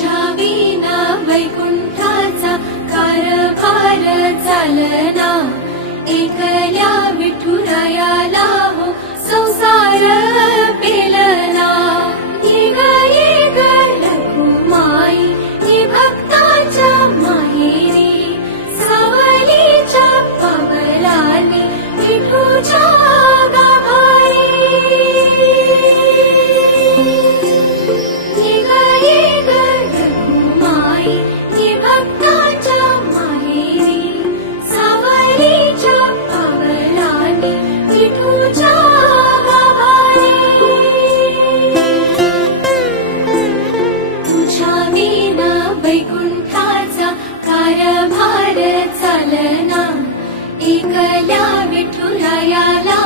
तुझ्या विना वैकुंठाचा कारभार चालना, एकल्या विठुरायाला हो संसार पेलना। ये ग रघुमाई ये भक्ताच्या माहेरी, सावलीच्या पावलांनी विठूच्या गाभारी। ये ग रघुमाई ये भक्ताच्या माहेरी, सावलीच्या पावलांनी विठूच्या गाभारी। तुझ्या विना वैकुंठाचा कारभार चालना, एकल्या विठुरायाला